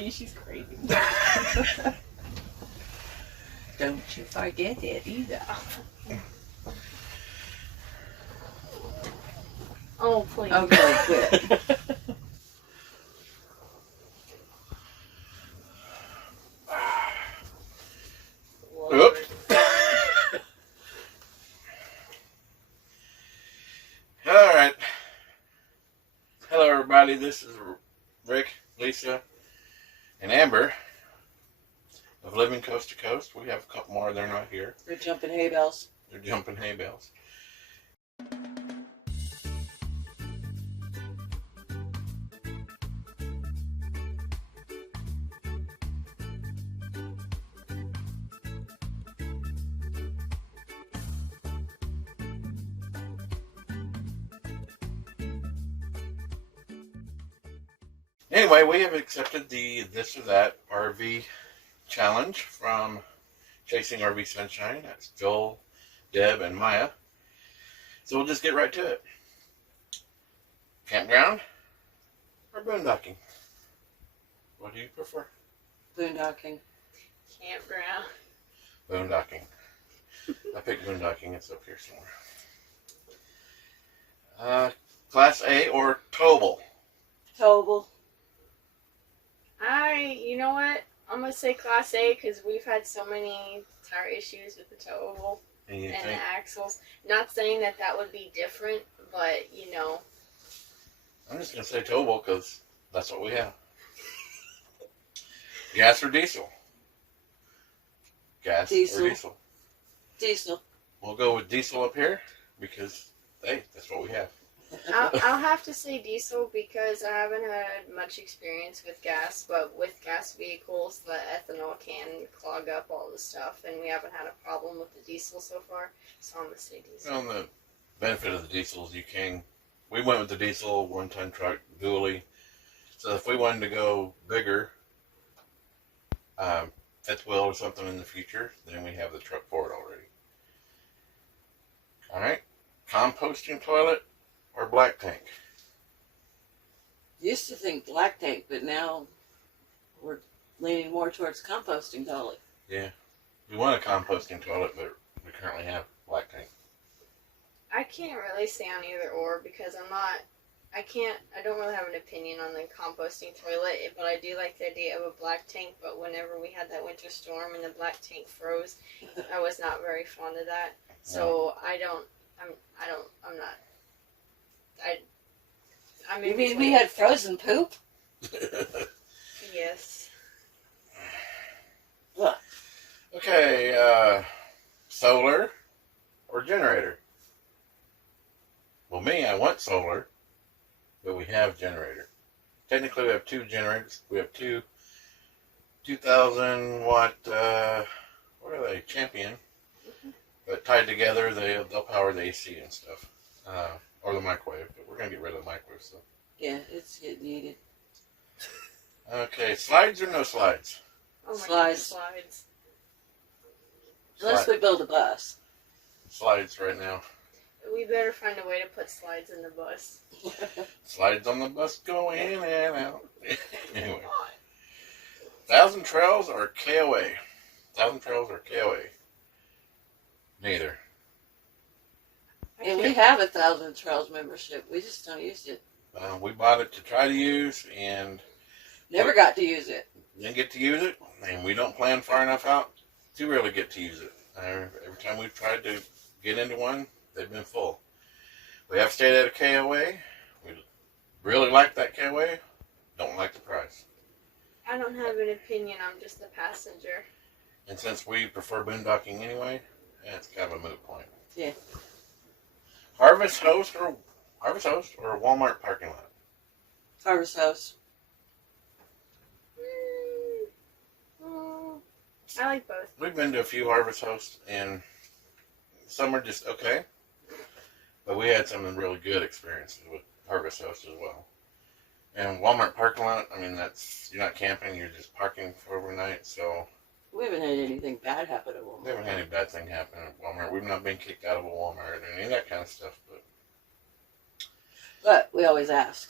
Apparently she's crazy. Don't you forget it either. Oh, please. Okay, quit. Oops. All right. Hello, everybody. This is Rick, Lisa, and Amber of Living Coast to Coast. We have a couple more. They're not here. They're jumping hay bales. They're jumping hay bales. Anyway, we have accepted the This or That RV challenge from Chasing RV Sunshine. That's Joel, Deb, and Maya. So we'll just get right to it. Campground or boondocking? What do you prefer? Boondocking. Campground. Boondocking. I picked boondocking. It's up here somewhere. Class A or Towable? Towable. You know what? I'm going to say Class A because we've had so many tire issues with the towable and the axles. Not saying that that would be different, but, you know. I'm just going to say Towable because that's what we have. Gas or diesel? Gas Diesel. or diesel? Diesel. We'll go with diesel up here because, hey, that's what we have. I'll have to say diesel because I haven't had much experience with gas, but with gas vehicles, the ethanol can clog up all the stuff, and we haven't had a problem with the diesel so far, so I'm going to say diesel. Well, the benefit of the diesel is we went with the diesel one-ton truck, dually, so if we wanted to go bigger, fifth wheel or something in the future, then we have the truck for it already. All right, composting toilet or black tank? Used to think black tank, but now we're leaning more towards composting toilet. Yeah, we want a composting toilet, but we currently have black tank. I can't really say on either or because I don't really have an opinion on the composting toilet, but I do like the idea of a black tank, but whenever we had that winter storm and the black tank froze, I was not very fond of that. So No. You mean we had frozen poop? Yes. Ugh. Okay, solar or generator? Well, me, I want solar, but we have generator. Technically, we have two generators. We have two 2,000 watt, what are they, Champion. But tied together, they'll power the AC and stuff. Or the microwave, but we're going to get rid of the microwave stuff. Yeah, it's getting needed. Okay, slides or no slides? Oh my Slides. God, slides. Unless we build a bus. Slides right now. We better find a way to put slides in the bus. Slides on the bus go in and out. Anyway. 1,000 Trails or KOA? 1,000 Trails or KOA? Neither. And we have 1,000 Trails membership. We just don't use it. We bought it to try to use and Never got to use it. didn't get to use it, and we don't plan far enough out to really get to use it. Every time we've tried to get into one, they've been full. We have stayed at a KOA. We really like that KOA. Don't like the price. I don't have an opinion. I'm just a passenger. And since we prefer boondocking anyway, it's kind of a moot point. Yeah. Harvest Host or Walmart parking lot? Harvest House. I like both. We've been to a few Harvest Hosts, and some are just okay. But we had some really good experiences with Harvest Host as well. And Walmart parking lot, I mean, you're not camping, you're just parking for overnight, so. We haven't had anything bad happen at Walmart. We haven't had any bad thing happen at Walmart. We've not been kicked out of a Walmart or any of that kind of stuff, But we always ask.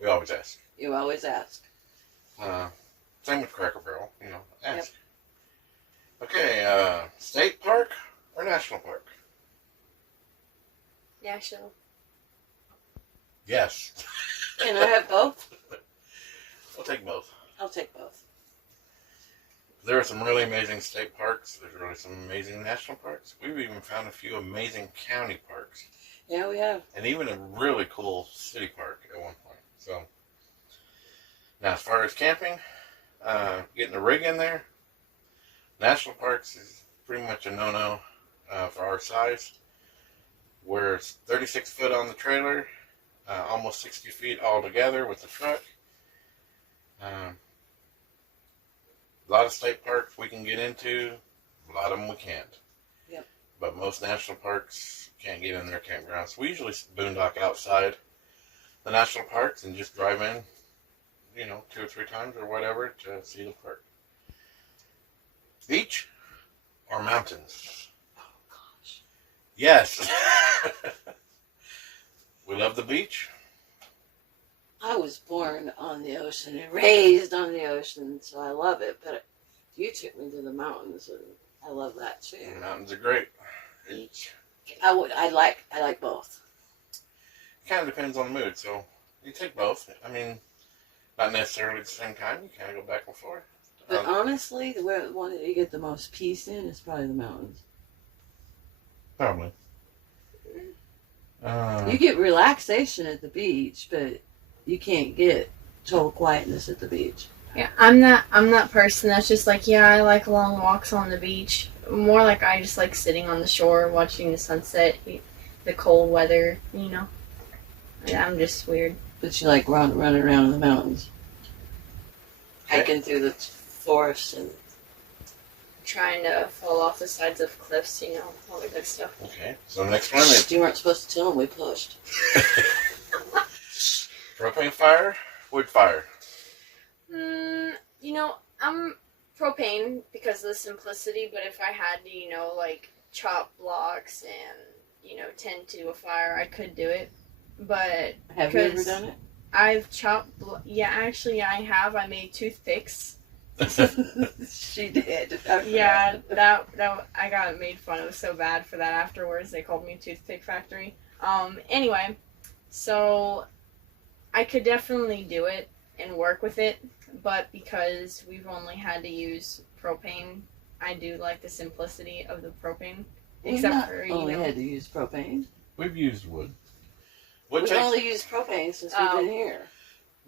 we always ask. You always ask. National. Yes. Can I have both? We'll take both. I'll take both. There are some really amazing state parks. There's really some amazing national parks. We've even found a few amazing county parks. Yeah, we have. And even a really cool city park at one point. So, now as far as camping, getting a rig in there, national parks is pretty much a no-no for our size. We're 36 foot on the trailer, almost 60 feet all together with the truck. A lot of state parks we can get into, a lot of them we can't. Yep. But most national parks can't get in their campgrounds. We usually boondock outside the national parks and just drive in, 2 or 3 times or whatever to see the park. Beach or mountains? Oh, gosh. Yes. We love the beach. I was born on the ocean and raised on the ocean, so I love it. But you took me to the mountains, and I love that too. The mountains are great. Beach. I like both. It kind of depends on the mood, so you take both. I mean, not necessarily at the same time. You kind of go back and forth. But honestly, the one that you get the most peace in is probably the mountains. Probably. You get relaxation at the beach, but you can't get total quietness at the beach. Yeah, I'm that person that's just like, yeah, I like long walks on the beach. More like I just like sitting on the shore, watching the sunset, the cold weather, Yeah, I'm just weird. But you like running around in the mountains. Hiking through the forest and Trying to fall off the sides of cliffs, all the good stuff. Okay, so the next one is you weren't supposed to tell them we pushed. propane fire, wood fire. I'm propane because of the simplicity, but if I had to, chop blocks and, tend to a fire, I could do it. But Have you ever done it? I've chopped, actually I have. I made toothpicks. She did. Yeah, that I got made fun of so bad for that afterwards. They called me Toothpick Factory. Anyway, so I could definitely do it and work with it, but because we've only had to use propane, I do like the simplicity of the propane. Except for only had to use propane. We've used wood. We've only used propane since we've been here.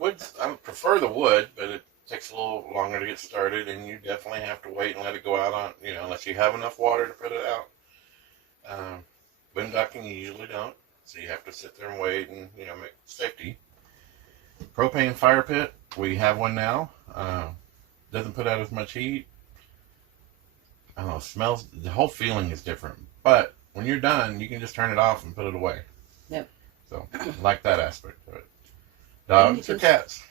I prefer the wood, but it takes a little longer to get started, and you definitely have to wait and let it go out on, unless you have enough water to put it out. Boondocking, you usually don't, so you have to sit there and wait and, make safety. Propane fire pit, we have one now. Doesn't put out as much heat. I don't know, smells, the whole feeling is different. But when you're done, you can just turn it off and put it away. Yep. So, I like that aspect of it. Dogs or cats?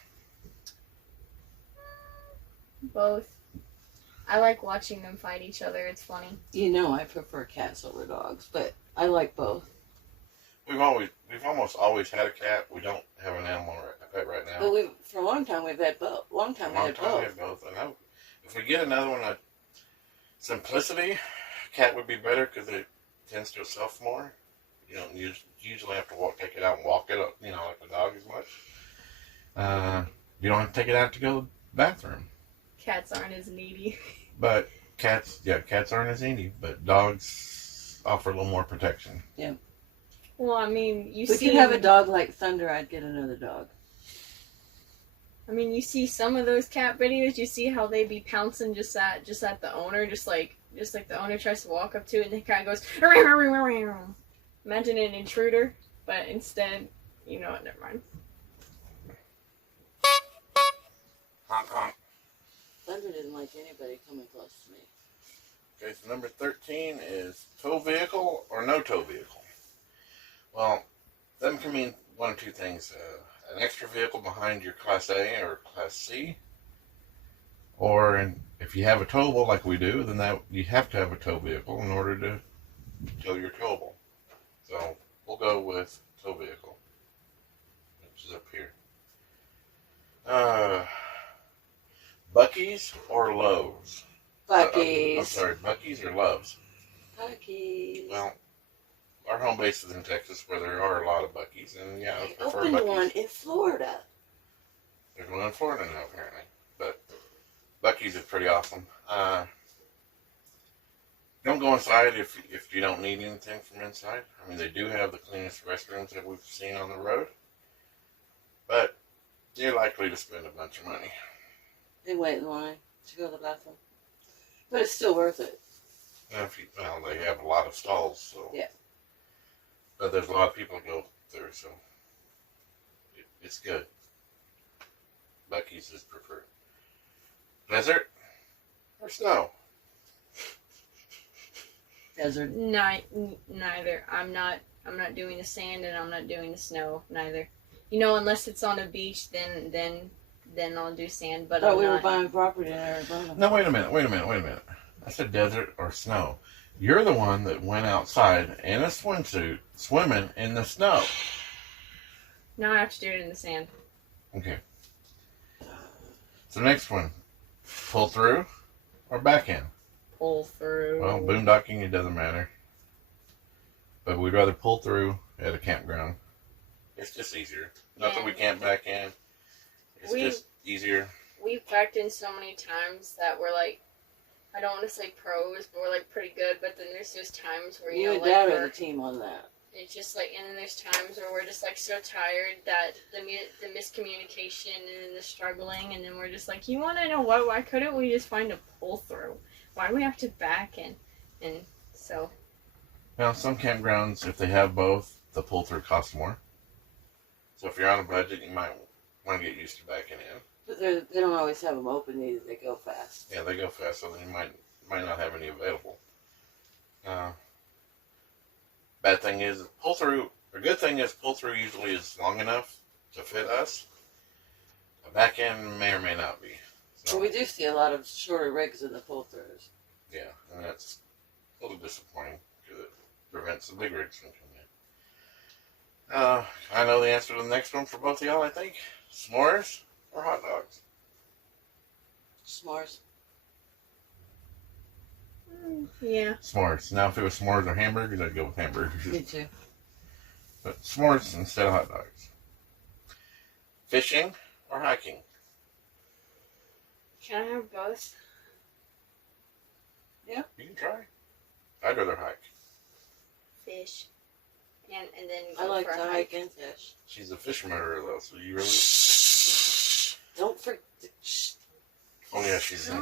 Both. I like watching them fight each other. It's funny. I prefer cats over dogs, but I like both. We've almost always had a cat. We don't have an animal pet right now. But for a long time we've had both. We had both. And if we get another one, simplicity, cat would be better because it tends to itself more. You don't usually have to take it out and walk it up, like the dog as much. You don't have to take it out to go to the bathroom. Cats aren't as needy. But cats aren't as needy. But dogs offer a little more protection. Yeah. Well, I mean, If we could have a dog like Thunder, I'd get another dog. I mean, you see some of those cat videos. You see how they be pouncing just at the owner, just like the owner tries to walk up to it, and the cat goes. Imagine an intruder, but instead, what? Never mind. Honk honk. Thunder didn't like anybody coming close to me. Okay, so number 13 is tow vehicle or no tow vehicle. Well, that can mean one of two things. An extra vehicle behind your Class A or Class C. Or if you have a towable like we do, then you have to have a tow vehicle in order to tow your towable. So we'll go with tow vehicle, which is up here. Buc-ee's or Lowe's? Buc-ee's. I'm sorry, Buc-ee's or Lowe's? Buc-ee's. Well, our home base is in Texas, where there are a lot of Buc-ee's, and yeah, I They prefer opened Buc-ee's. one in Florida. There's one in Florida now, apparently. But Buc-ee's is pretty awesome. Don't go inside if you don't need anything from inside. I mean, they do have the cleanest restrooms that we've seen on the road. But you're likely to spend a bunch of money. They wait in line to go to the bathroom. But it's still worth it. Well, they have a lot of stalls, so. Yeah. But there's a lot of people go there, so it's good. Buc-ee's is preferred. Desert or snow? Desert. Neither. I'm not doing the sand and I'm not doing the snow. Neither. You know, unless it's on a beach, then I'll do sand. But We were buying property in Arizona. No, wait a minute. I said desert or snow. You're the one that went outside in a swimsuit swimming in the snow. Now I have to do it in the sand. Okay. So next one, pull through or back in? Pull through. Well, boondocking, it doesn't matter. But we'd rather pull through at a campground. It's just easier. Not that we can't back in. It's just easier. We've backed in so many times that we're like, I don't want to say pros, but we're like pretty good. But then there's just times where You and like Dad are the team on that. it's just like, and then there's times where we're just like so tired that the miscommunication and the struggling, and then we're just like, you want to know what? Why couldn't we just find a pull through? Why do we have to back in? And so. Now, some campgrounds, if they have both, the pull through costs more. So if you're on a budget, you might want to get used to backing in. But they don't always have them open either. They go fast. Yeah, they go fast, so then you might not have any available. Bad thing is pull through. A good thing is pull through usually is long enough to fit us. A back end may or may not be. So, Well, we do see a lot of shorter rigs in the pull-throughs. yeah, and that's a little disappointing because it prevents the big rigs from coming in. I know the answer to the next one for both of y'all, I think. S'mores or hot dogs? S'mores. Yeah. S'mores. Now, if it was s'mores or hamburgers, I'd go with hamburgers. Me too. But s'mores instead of hot dogs. Fishing or hiking? Can I have both? You can try. I'd rather hike. Fish. And then I go like for to a hike and fish. She's a fish murderer, though, so you really... Don't forget. Oh, yeah, she's in...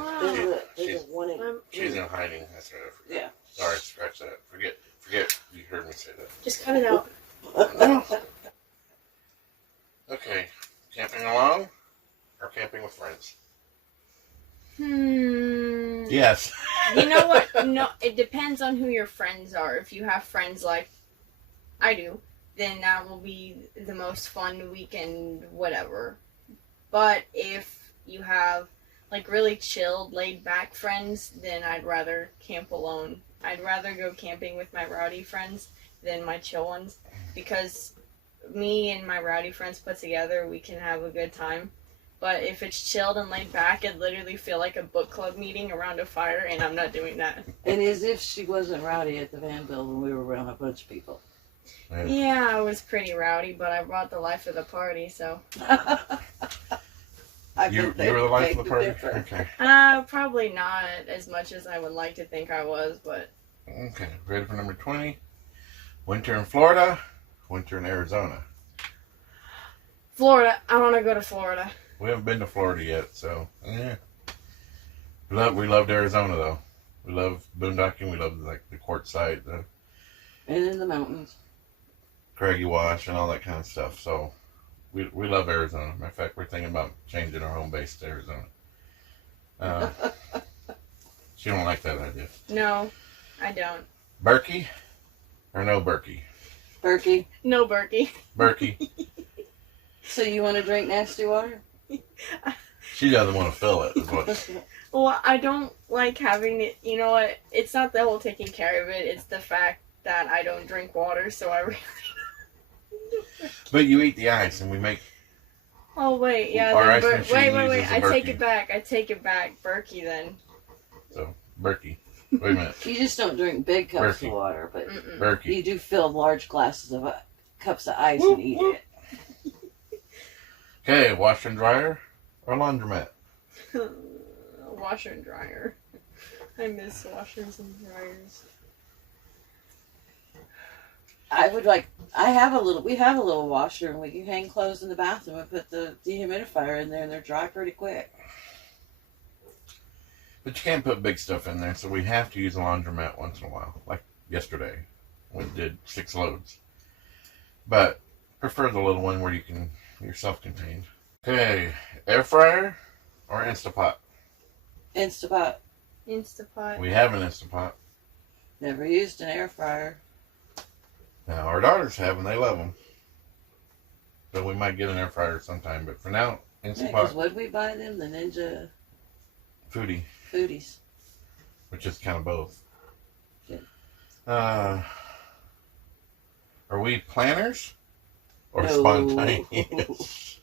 There's one in. She's in hiding. That's right, I forgot. Yeah. Sorry, scratch that. Forget you heard me say that. Just cut it out. Okay. Camping alone or camping with friends? Yes. You know what? No, it depends on who your friends are. If you have friends like I do, then that will be the most fun weekend, whatever. But if you have like really chilled, laid back friends, then I'd rather camp alone. I'd rather go camping with my rowdy friends than my chill ones, because me and my rowdy friends put together, we can have a good time. But if it's chilled and laid back, it literally feel like a book club meeting around a fire, and I'm not doing that. And as if she wasn't rowdy at the van build when we were around a bunch of people. Yeah, I was pretty rowdy, but I brought the life of the party, so. You were the life of the party? Okay. Probably not as much as I would like to think I was, but. Okay, ready for number 20? Winter in Florida, winter in Arizona. Florida. I want to go to Florida. We haven't been to Florida yet, so yeah. We loved Arizona though. We love boondocking. We love like the quartzsite, the And in the mountains. craggy wash, and all that kind of stuff. So we love Arizona. Matter of fact, we're thinking about changing our home base to Arizona. She don't like that idea. No, I don't. Berkey or no Berkey? Berkey. No Berkey. Berkey. So you want to drink nasty water? She doesn't want to fill it. Is what. Well, I don't like having it. You know what? It's not the whole taking care of it. It's the fact that I don't drink water, so I really. But you eat the ice, and we make. Oh wait, yeah. Our Then ice machine wait. uses I take Berkey. it back. I take it back. Berkey then. So Berkey. Wait a minute. You just don't drink big cups Berkey. of water, but Berkey. you do fill large glasses of cups of ice Whoop, and eat whoop. it. Okay, washer and dryer or laundromat? Washer and dryer. I miss washers and dryers. We have a little washer and we can hang clothes in the bathroom and put the dehumidifier in there and they're dry pretty quick. But you can't put big stuff in there, so we have to use a laundromat once in a while. Like yesterday, we did 6 loads. But prefer the little one where you're self-contained. Okay, air fryer or Instapot? Instapot. Instapot. We have an Instapot. Never used an air fryer. Now, our daughters have, and they love them. So we might get an air fryer sometime, but for now, Because Instapot what did we buy them? The Ninja Foodies. which is kind of both. Good. Are we planners or No. spontaneous?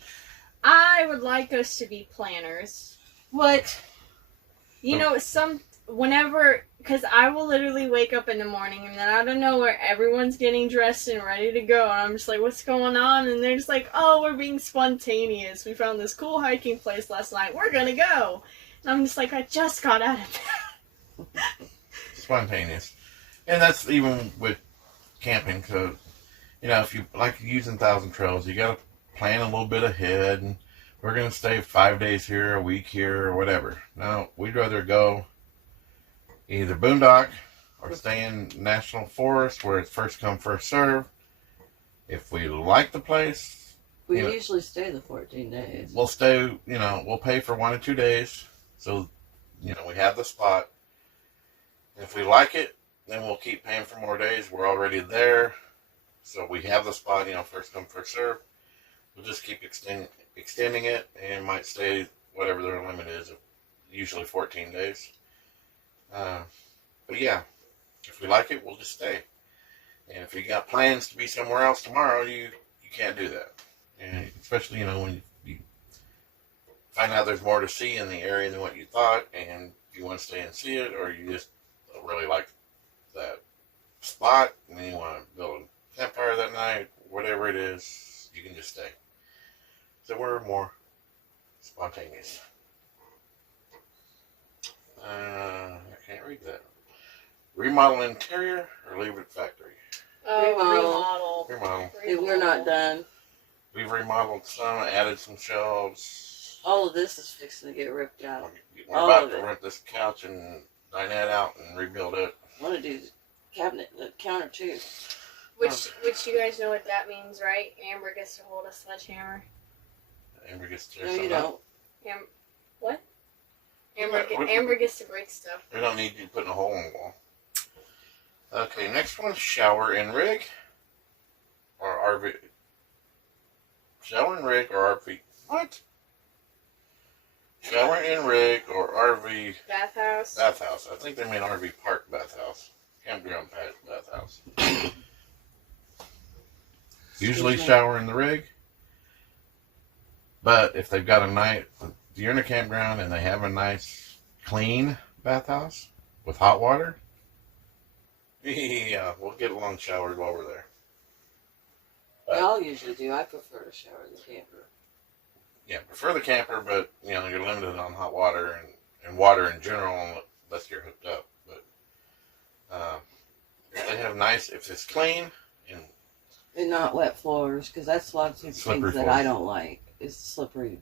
I would like us to be planners. What? You know, because I will literally wake up in the morning and then out of nowhere, everyone's getting dressed and ready to go. And I'm just like, what's going on? And they're just like, oh, we're being spontaneous. We found this cool hiking place last night. We're going to go. And I'm just like, I just got out of bed. Spontaneous. And that's even with camping. So, if you like using Thousand Trails, you got to plan a little bit ahead. And we're going to stay 5 days here, a week here, or whatever. No, we'd rather go either boondock or stay in national forest where it's first come, first serve. If we like the place, We usually stay the 14 days. we'll stay, we'll pay for 1 or 2 days. So, we have the spot. If we like it, then we'll keep paying for more days. We're already there. So we have the spot, first come, first serve. We'll just keep extending it and might stay whatever their limit is, usually 14 days. But yeah, if we like it, we'll just stay. And if you got plans to be somewhere else tomorrow, you can't do that. And especially, when you find out there's more to see in the area than what you thought, and you want to stay and see it, or you just really like that spot, and then you want to build a campfire that night, whatever it is, you can just stay. So we're more spontaneous. I can't read that. Remodel interior or leave it factory? Remodel. Remodel. We're not done. We've remodeled some, added some shelves. All of this is fixing to get ripped out. We're All about of to it. rip this couch and dinette out and rebuild it. I want to do the counter too. Which you guys know what that means, right? Amber gets to hold a sledgehammer. Amber gets to tear No, you something up. don't. What? Yeah, Amber gets to break stuff. We don't need you putting a hole in the wall. Okay, next one, shower and rig or RV. Shower and rig or RV. What? Shower and rig or RV Bathhouse. bathhouse. I think they mean RV park bathhouse. Campground bathhouse. Usually shower in the rig. But if they've got you're in a campground and they have a nice, clean bathhouse with hot water, yeah, we'll get one showered while we're there. We all usually do. I prefer to shower in the camper. Yeah, prefer the camper, but you're limited on hot water and water in general unless you're hooked up. But if they have if it's clean And not wet floors, because that's a lot of things Slippery that floors. I don't like. Is slippery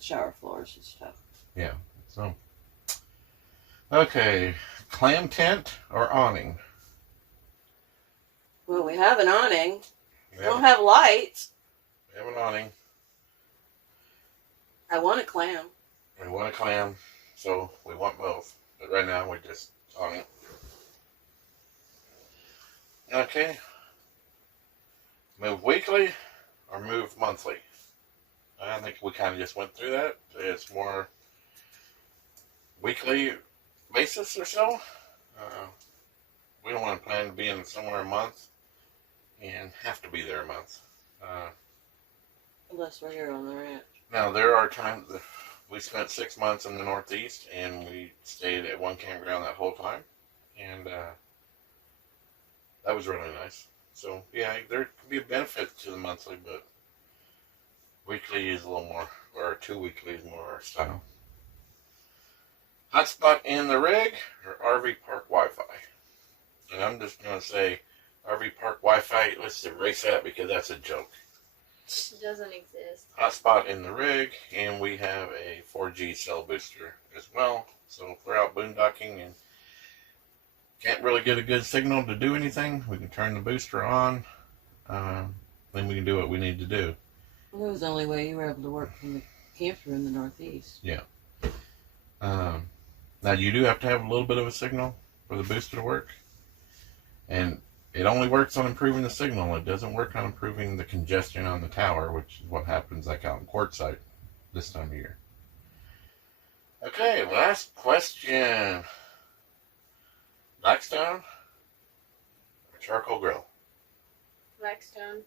shower floors and stuff. yeah, so okay, clam tent or awning. Well, we have an awning. We We have, don't have lights. we have an awning. I want a clam. We want a clam, so we want both. But right now we're just awning. Okay. Move weekly or move monthly? I think we kind of just went through that. It's more weekly basis or so. We don't want to plan to be in somewhere a month and have to be there a month. Unless we're here on the ranch. Now, there are times that we spent 6 months in the Northeast and we stayed at one campground that whole time. and that was really nice. So yeah, there could be a benefit to the monthly, but weekly is a little more, or 2 weekly is more our style. Hotspot in the rig or RV park Wi-Fi? And I'm just going to say RV park Wi-Fi, let's erase that because that's a joke. It doesn't exist. Hotspot in the rig, and we have a 4G cell booster as well. So if we're out boondocking and can't really get a good signal to do anything, we can turn the booster on. Then we can do what we need to do. Well, that was the only way you were able to work from the camper in the Northeast. Yeah. Now you do have to have a little bit of a signal for the booster to work. And it only works on improving the signal. It doesn't work on improving the congestion on the tower, which is what happens like out in Quartzsite this time of year. Okay, last question. Blackstone or charcoal grill? Blackstone.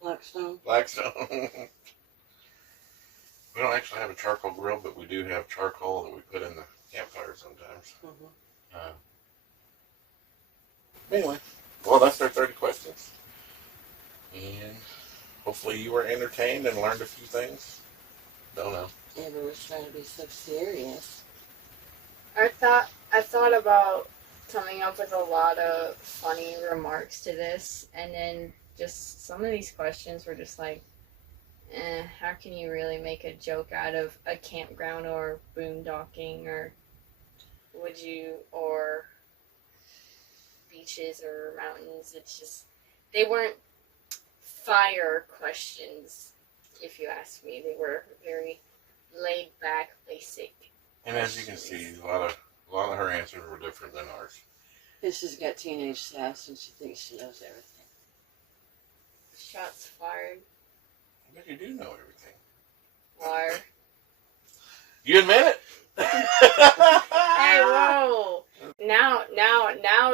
Blackstone. Blackstone. We don't actually have a charcoal grill, but we do have charcoal that we put in the campfire sometimes. Mm-hmm. Anyway, well, that's our 30 questions. And hopefully you were entertained and learned a few things. Don't know. Amber was trying to be so serious. I thought about coming up with a lot of funny remarks to this, and then just some of these questions were just like, how can you really make a joke out of a campground or boondocking, or would you, or beaches or mountains? It's just, they weren't fire questions, if you ask me. They were very laid back, basic. And as you can see, a lot of her answers were different than ours. This has got teenage sass and she thinks she knows everything. Shots fired. I bet you do know everything. Liar. You admit it? Hey, whoa! Now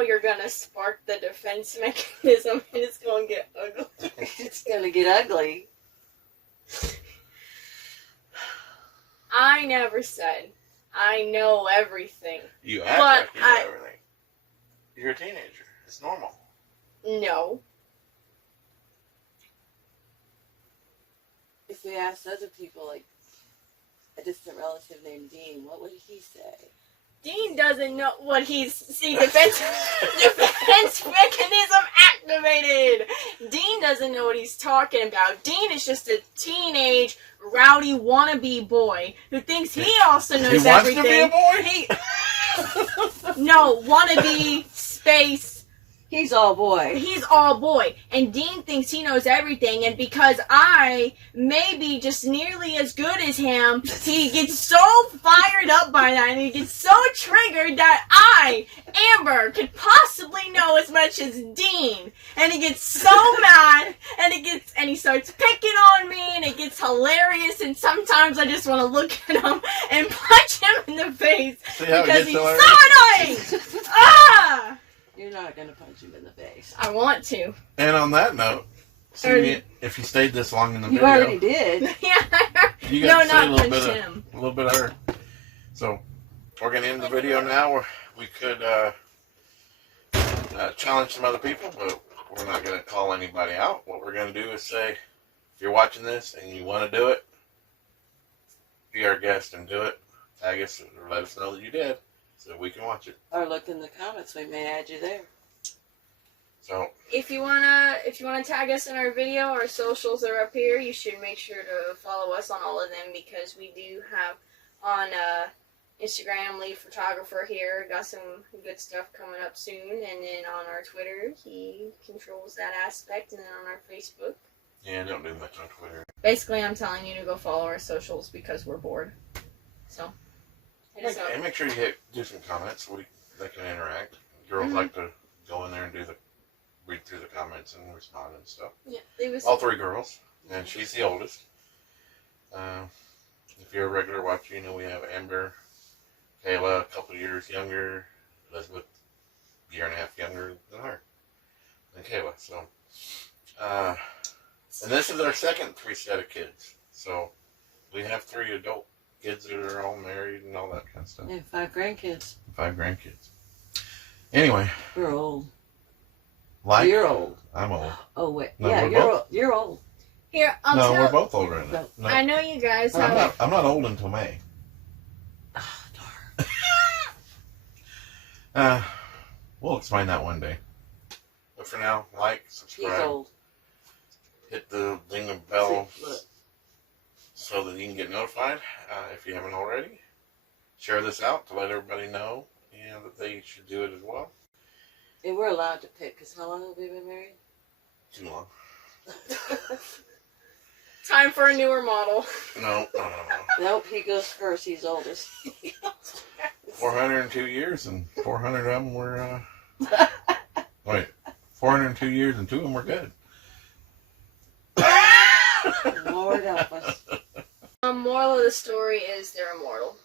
you're gonna spark the defense mechanism, and it's gonna get ugly. It's gonna get ugly. I never said I know everything. You act But like you know everything. You're a teenager. It's normal. No. If we asked other people, like a distant relative named Dean, what would he say? Dean doesn't know what he's... See, defense mechanism activated! Dean doesn't know what he's talking about. Dean is just a teenage, rowdy, wannabe boy who thinks he also knows everything. He wants to be a boy? No, wannabe, space... He's all boy. He's all boy. And Dean thinks he knows everything, and because I may be just nearly as good as him, he gets so fired up by that, and he gets so triggered that I, Amber, could possibly know as much as Dean. And he gets so mad, and he starts picking on me, and it gets hilarious, and sometimes I just want to look at him and punch him in the face because he's so annoying! Ah! You're not going to punch him in the face. I want to. And on that note, see, if you stayed this long in the video, you already did. Yeah. You got to say not punch him. A little bit of her. So we're going to end the video now. We could challenge some other people, but we're not going to call anybody out. What we're going to do is say, if you're watching this and you want to do it, be our guest and do it. Tag us or let us know that you did, so we can watch it. Or look in the comments. We may add you there. So If you wanna tag us in our video, our socials are up here. You should make sure to follow us on all of them, because we do have on Instagram, lead photographer here, got some good stuff coming up soon, and then on our Twitter, he controls that aspect, and then on our Facebook. yeah, don't do much on Twitter. Basically, I'm telling you to go follow our socials because we're bored. So. hit us up. And make sure you do some comments so they can interact. Girls like to go in there and read through the comments and respond and stuff. Yeah, it was. All three girls, and she's the oldest. If you're a regular watcher, you know we have Amber, Kayla, a couple of years younger, Elizabeth, a year and a half younger than her, than Kayla. So, and this is our second set of kids. So we have 3 adult kids that are all married and all that kind of stuff. And 5 grandkids. 5 grandkids. Anyway. You're old. Like? You're old. I'm old. Oh, wait. No, yeah, we're you're both- old. You're old. Here, I'll No, tell. we're both old right now. No. I know you guys have. I'm not old until May. Oh, darn. We'll explain that one day. But for now, like, He's subscribe, old. hit the ding and bell See, look. so that you can get notified if you haven't already. Share this out to let everybody know that they should do it as well. And we're allowed to pick, because how long have we been married? Too long. Time for a newer model. No. Nope, he goes first. He's oldest. 402 years, and 400 of them were, wait, 402 years and 2 of them were good. Lord help us. Moral of the story is they're immortal.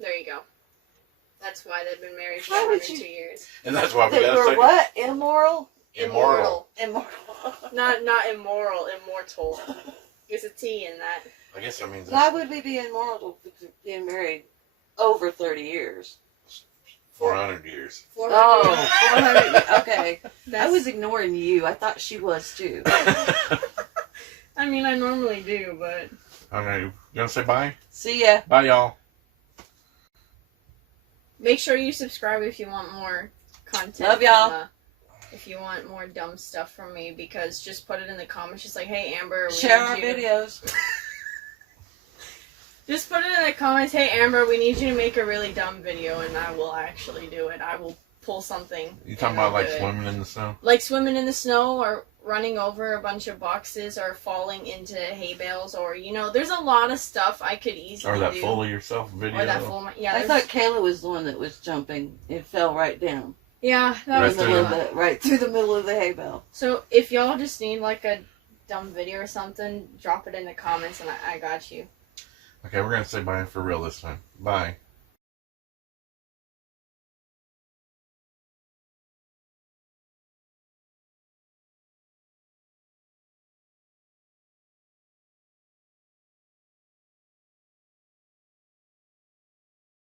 There you go. That's why they've been married for How would 102 you- years. And that's why we They got to were say what? Immoral? immortal. Immortal. Not immoral, immortal. There's a T in that. I guess that means Why would we be immoral for being married over 30 years? 400 years. 400. Oh, 400. Okay. I That's, was ignoring you. I thought she was too. I mean, I normally do, but Okay, you gonna say bye? See ya. Bye, y'all. make sure you subscribe if you want more content. Love y'all. If you want more dumb stuff from me, because just put it in the comments. Just like, hey, Amber, we Share need our you to- videos. Just put it in the comments. Hey, Amber, we need you to make a really dumb video, and I will actually do it. I will pull something. You talking and I'll about like do it. swimming in the snow? Like swimming in the snow, or running over a bunch of boxes, or falling into hay bales, or there's a lot of stuff I could easily Or that do. full of yourself video? Or that full. Yeah, I there's- thought Kayla was the one that was jumping. It fell right down. Yeah, that Right was through the the- one. Right through the middle of the hay bale. So if y'all just need like a dumb video or something, drop it in the comments, and I got you. Okay, we're gonna say bye for real this time. Bye.